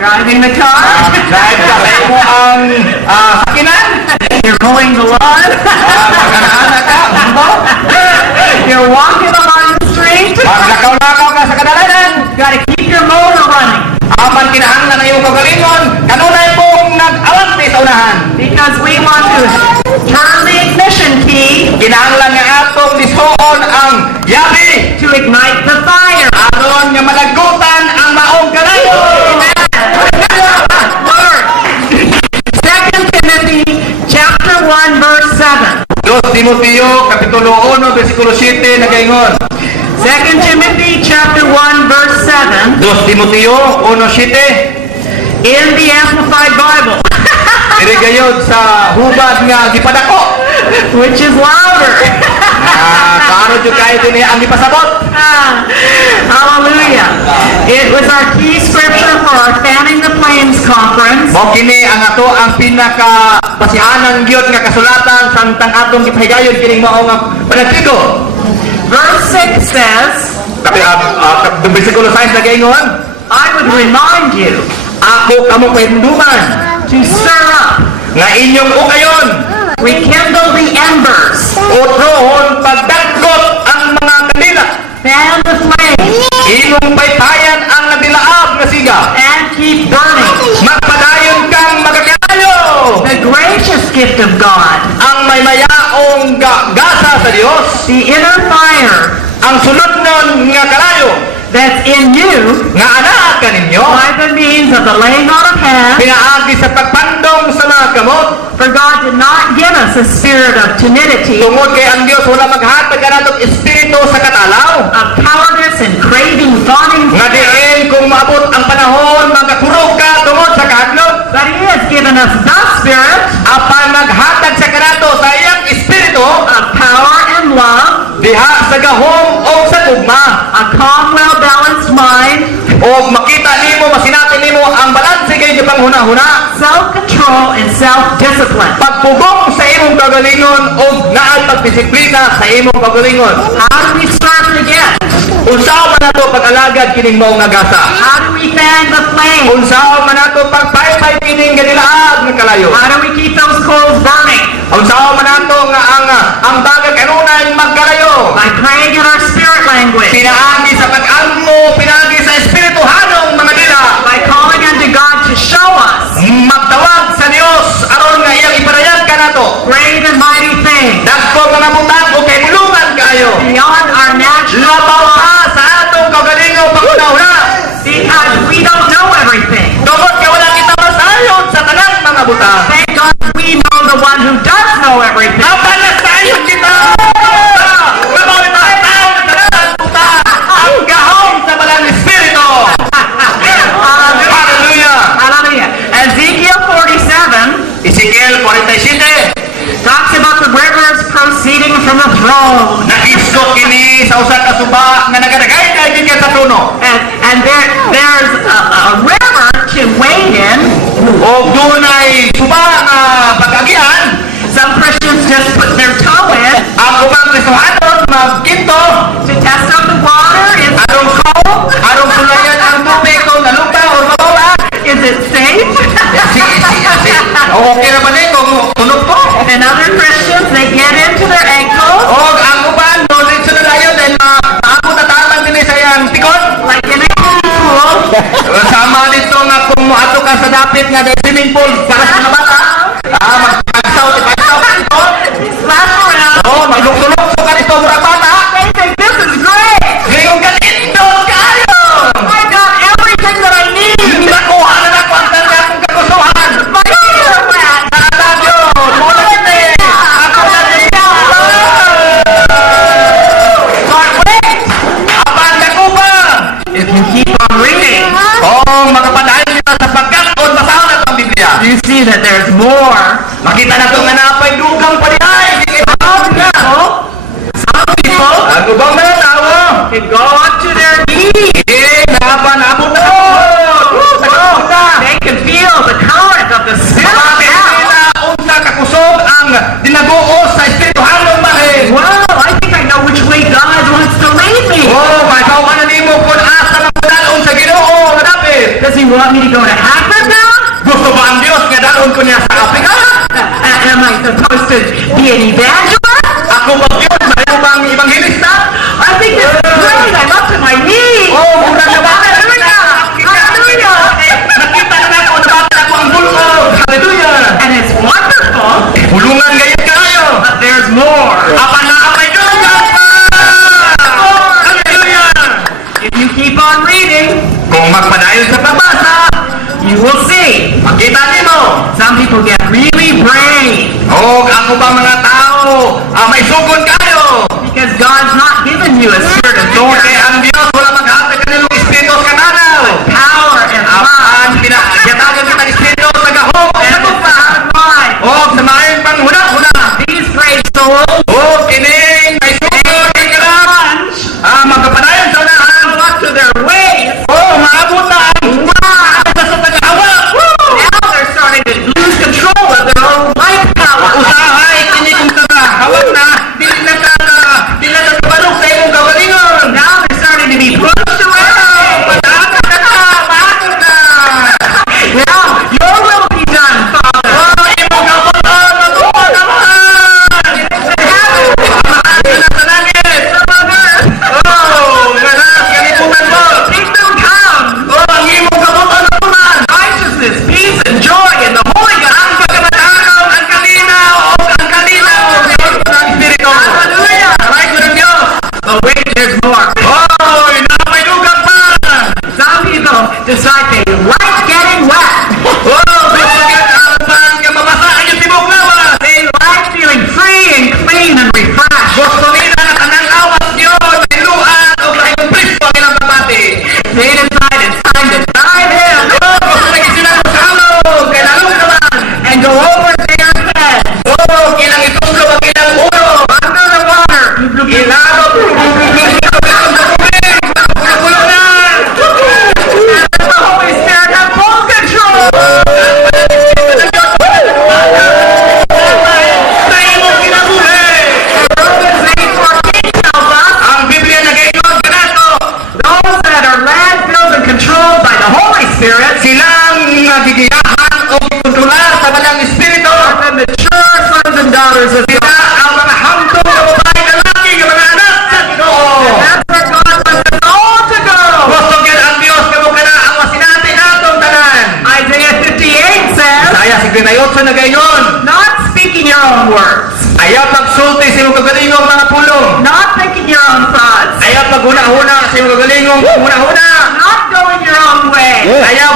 Driving the car. Drive ka sa imo ang sakinan. You're mowing the lawn. Mag-anak ka. You're walking along the street. Maglakaw-lakaw ka sa kadalanan. You gotta keep your motor running. Aman kinahanglan na iyong kagalingon. Kanunay pong nag-awante sa unahan. Because we want to turn the ignition key Kinahanglan nga atong lisuon ang yabi. to ignite the fire. Aron nga malagutan ang maong kalayo. Word. 2 Timothy chapter 1 verse 7. 2 Timoteo kapitulo 1 bersikulo 7 nagaingon. 2 Timothy chapter 1 verse 7 2 Timoteo 1:7 in the Amplified Bible, diri gayud sa hubad nga gipadako. which is louder. Kaaro jud kay dinhi ang gipasabot. Hallelujah. It was our key scripture for our Fanning the Flames conference. Mao kini ang ato ang pinaka pasihanang gyud nga kasulatan samtang atong gipahigayon kining mao nga panagtigo. Verse 6 says, Bersikulo 6 nagaingon, I would remind you ako kamo pahinduman to stir up, nga inyong ukayon rekindle the embers, utrohon pagdagkot ang mga kandila, fan the flame, imong paypayan ang nadilaab nga siga, and keep burning. magpadayon kang magakayo. The gracious gift of God, Ang may mayaong gasa sa Dios, the inner fire ang sunod nun nga kalayo, that's in you nga anak kaninyo, by the means of the laying on of hands. pinaagi sa pagpandong sa mga kamot, For God did not give us a spirit of timidity, tungod kay ang Dios wala maghatag kanatong espiritu sa katalaw, of cowardice and craving, fawning, nga diin kung maabot ang panahon magakurog ka tungod sa kahadlok, but He has given us the spirit apan maghatag sa kanato sa iyang espiritu of power and love, diha sa gahom o sa tugma, a calm, well-balanced mind, o makita nimo masinati nimo ang balanse kay panghuna-huna, self-control, and self-discipline. pagpugong sa imong kagalingon o naay pagdisiplina sa imong kagalingon. How do we serve the gift? Unsaon man nato pag-alagad kining mao nga gasa? How do we fan the flame? Unsaon man nato pagpaypay kining kadilaag nga kalayo? How do we keep those coals burning? Unsaon man nato nga ang bagay kanunay magkalayo? By praying in our spirit language, Pinaagi sa pag-almo, pinaagi sa espirituhanong mga dila. by calling unto God to show us Magtawag sa Dios aron nga iyang iparayag kanato. great and mighty things Dagko mga butang o kay bulungan kayo. beyond our natural Labaw law, ka sa atong kagalingon panguna-una. because we don't know everything. Tungod kay wala kita masayon sa tanang mga butang. Thank God we know the one who does know everything. Napalas tayo kita! Mabawit tayo tao na tanan butang. Ang gahom sa balang espiritu. Hallelujah! Hallelujah. Ezekiel 47 Ezekiel 47. talks about the rivers proceeding from the throne. Naisgot kini sa usa ka suba nga nagadagay na gikan sa trono. And there's a river to wade in. O dunay suba nga pag-agian. Some Christians just put their toe in Ang ubang Kristohanon magkinto to test out the water. arong sulayan ang tubig kung nalupa o mabawa. Is it safe? Okay naman eh kung tunog ko. And other Christians, they get into their ankles O ang uban, no dito na tayo dahil maabot na taman din sa iyang tikot. like in a kiddie pool. Sama dito nga kung muato ka sa dapit nga dahil swimming pool para sa mga bata. Magpagsaw ka dito. Splash around. O, maglugtulog ka dito mga bata. They think this is great. Ngayon ka dito kayo. I got everything that I need. Nakuha na ako ang tanda kong kagustuhan. My spirit man. Naalag yun. Mula na eh. Ako na dito. But wait, Abanda ko ba? if you keep on reading, Oh, makapadayon kita sa pagkaon. Basahan na ang Biblia. you see that there's more. Makita na ito nga napay dugang palihay. Some people Ang ubang mga tao. can go up to their knees. Naabot na. They can feel the current of the Spirit of Mababit God. nila unsa kakusog ang dinaguos sa espirituhanong bahin. Well, I think I know which way God wants to lead me. Oh, masaw ka na nimo kung asa na pudalon sa Ginoo nga dapit. Does He want me to go to Africa? Gusto ba ang Diyos nga dalon ko niya sa Africa? Am I supposed to be an evangelist? Ako ba Diyos? Mayroon bang evangelista? I think this is great. I'm up to my knees. Oh, mura na ba? Hallelujah! Hallelujah! Nakita na ako, nabata ako ang bulong. Hallelujah! And it's wonderful, Bulungan gayon kayo. but there's more. Apan na may dugang pa! Hallelujah! If you keep on reading, Kung magpadayon sa pabasa, you will see. makita nimo. Some people get really brave O ako ba mga tao, may sugod kayo. because God's not given you a spirit of So fear, kay ang Diyos wala maghatag kanilong espiritu sa kananaw. power, and love, Apan pinagatagan kita ng espiritu sa gahom. and a sound mind. O sa maayong panghuna-huna. These brave souls O kining may sugod kay kalam. Magkapadayon sa unahan. go up to their ways. O maabot na ang sa tagahawa. Now they're starting to lose control of their own life power. Usahay kini kung tagahawak na dili na kabalog sa imong kagalingon. Now they're starting to be pushed away. Pataka na ka, pataka na. Now your will be done, Father. O imong kabalog na tuwa naman. Maaari na sa langit. Oh, ganas, kalimutan mo. Kingdom come. Oh, ang imong kabalog na tuman. Righteousness, peace, and joy in the Holy Ghost. Ang pagkamatanaw, ang kalinaw, o ang kalinaw ng Espiritu. Hallelujah. Aray ko ng Diyos. But wait, there's more. Hoy, may dugang pa. Some people decide they like getting wet. Oh, bigyan ang pan nga mabasaan yung tibok lawas. They like feeling free and clean and refreshed. Gusto nila na kanang lawas Diyos, iluan, o kahit Kristo ang ilang babati. They decide it's time to dive in Oh, gusto na sila sa halog, kaya lalong naman. and go over their head Oh, kilang itunglo, kilang ulo. under the water. Ilaro, pulo na. And the Holy Spirit has full control. Sa imong kinabuhi. Romans 8:14 tells us Ang Biblia nag-iingon ganito. those that are led, filled, and controlled by the Holy Spirit Silang nagigiyahan o kontrolar sa balang espiritu. are the mature sons and daughters of Sila God. ang mga hamtong na babae lalaki ng mga anak sa Ginoo. That's where God wants us all to go. Gusto gyud ang Dios kamo kana ang masinati natong tanan. Isaiah 58 says, Saya 58 na gayon. not speaking your own words, Ayaw pagsulti sa imong kagalingong mga pulong. not thinking your own thoughts, Ayaw paghuna-huna sa imong kagalingong huna-huna. not going your own way, Ayaw